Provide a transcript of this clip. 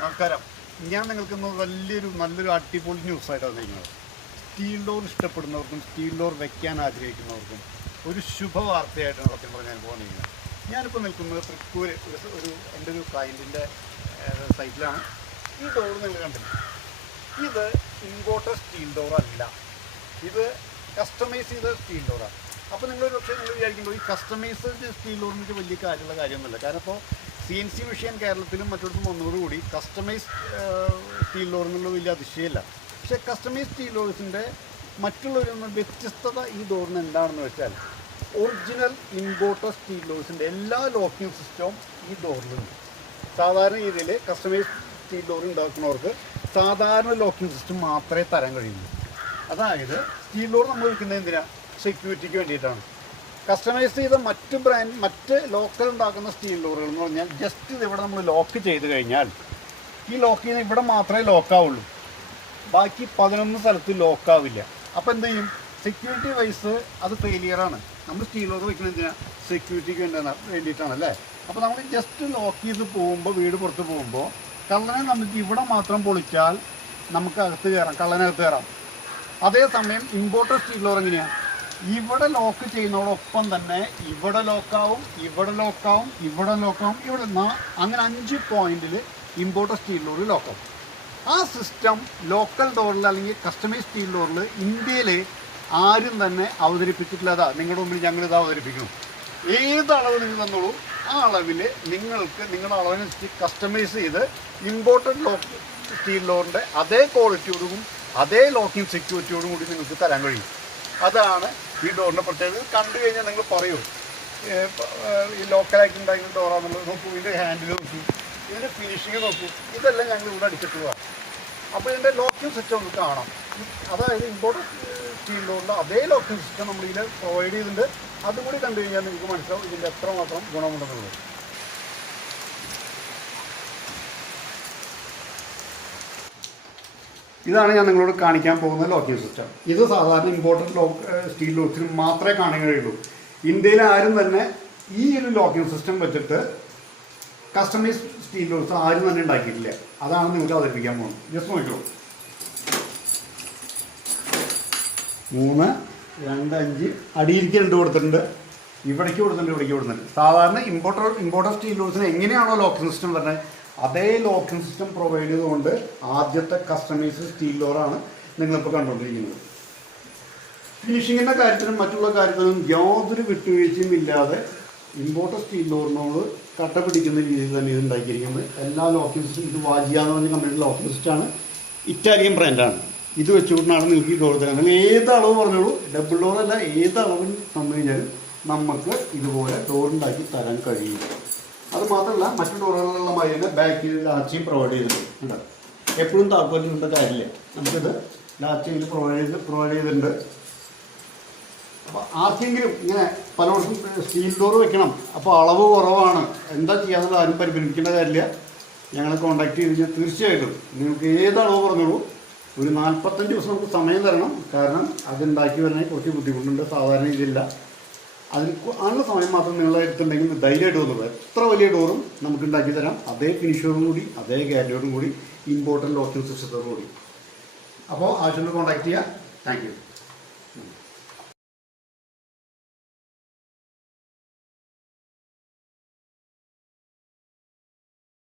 നമസ്കാരം. ഞാൻ നിങ്ങൾക്ക് നല്ലൊരു അടിപൊളി ന്യൂസായിട്ടാണ് വന്നിരിക്കുന്നത്. സ്റ്റീൽ ഡോർ ഇഷ്ടപ്പെടുന്നവർക്കും സ്റ്റീൽ ഡോർ വയ്ക്കാൻ ആഗ്രഹിക്കുന്നവർക്കും ഒരു ശുഭവാർത്തയായിട്ടാണ് സത്യം പറഞ്ഞാൽ പോകുന്നത്. ഞാനിപ്പോൾ നിൽക്കുന്നത് തൃക്കൂർ എൻ്റെ ഒരു ക്ലയൻറ്റിൻ്റെ സൈറ്റിലാണ്. ഈ ഡോർ നിങ്ങൾ കണ്ടില്ല, ഇത് ഇമ്പോർട്ടഡ് സ്റ്റീൽ ഡോർ അല്ല, ഇത് കസ്റ്റമൈസ് ചെയ്ത സ്റ്റീൽ ഡോറാണ്. അപ്പോൾ നിങ്ങൾ വിചാരിക്കുമ്പോൾ ഈ കസ്റ്റമൈസ്ഡ് സ്റ്റീൽ ഡോറിന് വലിയ കാര്യമൊന്നുമില്ല. കാരണം ഇപ്പോൾ CNC മെഷീൻ കേരളത്തിലും മറ്റിടത്തും വന്നതോടുകൂടി കസ്റ്റമൈസ് സ്റ്റീൽ ഡോർ എന്നുള്ള വലിയ അതിശയമല്ല. പക്ഷേ കസ്റ്റമൈസ് സ്റ്റീൽ ഡോർസിൻ്റെ മറ്റുള്ളവരൊന്നും വ്യത്യസ്തത ഈ ഡോറിന് എന്താണെന്ന് വെച്ചാൽ, ഒറിജിനൽ ഇമ്പോർട്ടഡ് സ്റ്റീൽ ഡോർസിൻ്റെ എല്ലാ ലോക്കിംഗ് സിസ്റ്റവും ഈ ഡോറിലുണ്ട്. സാധാരണ രീതിയിൽ കസ്റ്റമൈസ് സ്റ്റീൽ ഡോർ ഉണ്ടാക്കുന്നവർക്ക് സാധാരണ ലോക്കിംഗ് സിസ്റ്റം മാത്രമേ തരാൻ കഴിയുള്ളൂ. അതായത് സ്റ്റീൽ ഡോർ നമ്മൾ വയ്ക്കുന്നത് എന്തിനാണ്? സെക്യൂരിറ്റിക്ക് വേണ്ടിയിട്ടാണ്. കസ്റ്റമൈസ് ചെയ്ത മറ്റ് ലോക്കൽ ഉണ്ടാക്കുന്ന സ്റ്റീൽ ഡോറുകൾ എന്ന് പറഞ്ഞാൽ ജസ്റ്റ് ഇതിവിടെ നമ്മൾ ലോക്ക് ചെയ്ത് കഴിഞ്ഞാൽ ഈ ലോക്ക് ചെയ്യുന്ന ഇവിടെ മാത്രമേ ലോക്കാവുള്ളൂ, ബാക്കി 11 സ്ഥലത്ത് ലോക്കാവില്ല. അപ്പോൾ എന്ത് ചെയ്യും? സെക്യൂരിറ്റി വൈസ് അത് ഫെയിലിയറാണ്. നമ്മൾ സ്റ്റീൽ ഡോർ വയ്ക്കുന്നത് എന്തിനാണ്? സെക്യൂരിറ്റിക്ക് വേണ്ടിയിട്ടാണല്ലേ. അപ്പോൾ നമ്മൾ ജസ്റ്റ് ലോക്ക് ചെയ്ത് പോകുമ്പോൾ, വീട് പുറത്ത് പോകുമ്പോൾ കള്ളനെ നമുക്ക് ഇവിടെ മാത്രം പൊളിച്ചാൽ നമുക്ക് അകത്ത് കയറാം, കള്ളനകത്ത് കയറാം. അതേസമയം ഇമ്പോർട്ടഡ് സ്റ്റീൽ ഡോർ എങ്ങനെയാണ്? ഇവിടെ ലോക്ക് ചെയ്യുന്നതോടൊപ്പം തന്നെ ഇവിടെ ലോക്കാവും, ഇവിടെ ലോക്കാവും, ഇവിടെ ലോക്കാവും, ഇവിടെ അങ്ങനെ 5 പോയിന്റിൽ ഇമ്പോർട്ടഡ് സ്റ്റീൽ ഡോറിൽ ലോക്കാവും. ആ സിസ്റ്റം ലോക്കൽ ഡോറിൽ അല്ലെങ്കിൽ കസ്റ്റമൈസ് സ്റ്റീൽ ഡോറിൽ ഇന്ത്യയിൽ ആരും തന്നെ അവതരിപ്പിച്ചിട്ടില്ല. നിങ്ങളുടെ മുമ്പിൽ ഞങ്ങളിത് അവതരിപ്പിക്കണം. ഏത് അളവ് നിങ്ങൾ തന്നോളൂ, ആ അളവിൽ നിങ്ങൾക്ക് നിങ്ങളുടെ അളവിനനുസരിച്ച് കസ്റ്റമൈസ് ചെയ്ത് ഇമ്പോർട്ടഡ് സ്റ്റീൽ ഡോറിൻ്റെ അതേ ക്വാളിറ്റിയോടും അതേ ലോക്കിംഗ് സെക്യൂരിറ്റിയോടും കൂടി നിങ്ങൾക്ക് തരാൻ കഴിയും. അതാണ് ഈ ഡോറിൻ്റെ പ്രത്യേകത. കണ്ടു കഴിഞ്ഞാൽ നിങ്ങൾ പറയൂ ഈ ലോക്കലായിട്ട് ഉണ്ടാക്കുന്ന ഡോറാണെന്നുള്ളത്. നോക്കൂ, ഇതിൻ്റെ ഹാൻഡിൽ നോക്കൂ, ഇതിൻ്റെ ഫിനിഷിങ് നോക്കൂ, ഇതെല്ലാം ഞങ്ങൾ ഇവിടെ അടിച്ചിട്ട് പോകാം. അപ്പോൾ ഇതിൻ്റെ ലോക്കിംഗ് സിസ്റ്റം നമുക്ക് കാണാം. അതായത് ഇമ്പോർട്ടഡ് സ്റ്റീൽ ഡോറിൻ്റെ അതേ ലോക്കിംഗ് സിസ്റ്റം നമ്മളിതിൽ പ്രൊവൈഡ് ചെയ്തിട്ടുണ്ട്. അതും കൂടി കണ്ടു കഴിഞ്ഞാൽ നിങ്ങൾക്ക് മനസ്സിലാവും ഇതിൻ്റെ എത്രമാത്രം ഗുണമുണ്ടെന്നുള്ളത്. ഇതാണ് ഞാൻ നിങ്ങളോട് കാണിക്കാൻ പോകുന്ന ലോക്കിംഗ് സിസ്റ്റം. ഇത് സാധാരണ ഇമ്പോർട്ടഡ് സ്റ്റീൽ ഡോർസിന് മാത്രമേ കാണാൻ കഴിയുള്ളൂ. ഇന്ത്യയിൽ ആരും തന്നെ ഈ ഒരു ലോക്കിംഗ് സിസ്റ്റം വെച്ചിട്ട് കസ്റ്റമൈസ് സ്റ്റീൽ ഡോർസ് ആരും തന്നെ ഉണ്ടാക്കിയിട്ടില്ല. അതാണ് നിങ്ങൾക്ക് അവതരിപ്പിക്കാൻ പോകുന്നത്. ജസ്റ്റ് നോക്കിക്കോ. 3, 2, 5 അടിയിലേക്ക് 2 കൊടുത്തിട്ടുണ്ട്, ഇവിടേക്ക് കൊടുത്തിട്ടുണ്ട്, ഇവിടേക്ക് കൊടുത്തിട്ടുണ്ട്. സാധാരണ ഇമ്പോർട്ടഡ് സ്റ്റീൽ ഡോർസിന് എങ്ങനെയാണോ ലോക്കിംഗ് സിസ്റ്റം വരുന്നത് അതേ ലോക്കിംഗ് സിസ്റ്റം പ്രൊവൈഡ് ചെയ്തുകൊണ്ട് ആദ്യത്തെ കസ്റ്റമൈസ്ഡ് സ്റ്റീൽ ഡോറാണ് നിങ്ങളിപ്പോൾ കണ്ടുകൊണ്ടിരിക്കുന്നത്. ഫിനിഷിങ്ങിൻ്റെ കാര്യത്തിലും മറ്റുള്ള കാര്യത്തിലും യാതൊരു വിട്ടുവീഴ്ചയും ഇല്ലാതെ ഇമ്പോർട്ടഡ് സ്റ്റീൽ ഡോറിനോട് കട്ട പിടിക്കുന്ന രീതിയിൽ തന്നെ ഇത് ഉണ്ടാക്കിയിരിക്കുന്നത്. എല്ലാ ലോക്കിംഗ് സിസ്റ്റം, ഇത് വാജിയ എന്ന് പറഞ്ഞ കമ്പനിയുടെ ലോക്കിംഗ് സിസ്റ്റമാണ്, ഇറ്റാലിയൻ ബ്രാൻഡാണ്. ഇത് വെച്ചുകൊണ്ടാണ് നിങ്ങൾക്ക് ഈ ഡോർ തരാൻ. നിങ്ങൾ ഏത് അളവ് പറഞ്ഞോളൂ, ഡബിൾ ഡോറല്ല, ഏത് അളവിൽ തന്നു കഴിഞ്ഞാലും നമുക്ക് ഇതുപോലെ ഡോർ ഉണ്ടാക്കി തരാൻ കഴിയും. അത് മാത്രമല്ല, മറ്റു ഡോറുകളിലുള്ള മാതിരി തന്നെ ബാക്കിൽ ലാച്ചിയും പ്രൊവൈഡ് ചെയ്തിട്ടുണ്ട്. എപ്പോഴും താക്കോലിൻ്റെ കാര്യമില്ല, നമുക്കിത് ലാച്ചിയിൽ പ്രൊവൈഡ് ചെയ്തിട്ടുണ്ട്. അപ്പോൾ ആർക്കെങ്കിലും ഇങ്ങനെ പലവർക്കും സ്റ്റീൽ ഡോർ വെക്കണം, അപ്പോൾ അളവ് കുറവാണ്, എന്താ ചെയ്യാന്നുള്ള ആരും പരിഗണിക്കേണ്ട കാര്യമില്ല. ഞങ്ങളെ കോൺടാക്ട് ചെയ്ത് കഴിഞ്ഞാൽ തീർച്ചയായിട്ടും നിങ്ങൾക്ക് ഏത് അളവ് പറഞ്ഞോളൂ. ഒരു 45 ദിവസം നമുക്ക് സമയം തരണം. കാരണം അതുണ്ടാക്കി വരാൻ കുറച്ച് ബുദ്ധിമുട്ടുണ്ട്, സാധാരണ ഇതില്ല. അതിന് അതിനുള്ള സമയം മാത്രം നിങ്ങളുടെ അടുത്തുണ്ടെങ്കിൽ ധൈര്യമായിട്ട് വന്നുള്ളൂ. എത്ര വലിയ ഡോറും നമുക്ക് ഉണ്ടാക്കി തരാം, അതേ ഫിനിഷോടും കൂടി, അതേ ഗ്യാരണ്ടിയോടും കൂടി, ഇമ്പോർട്ടൻ്റ് ലോക്കിംഗ് സിസ്റ്റത്തോടു കൂടി. അപ്പോൾ ആവശ്യമുള്ള കോൺടാക്ട് ചെയ്യുക. Thank you.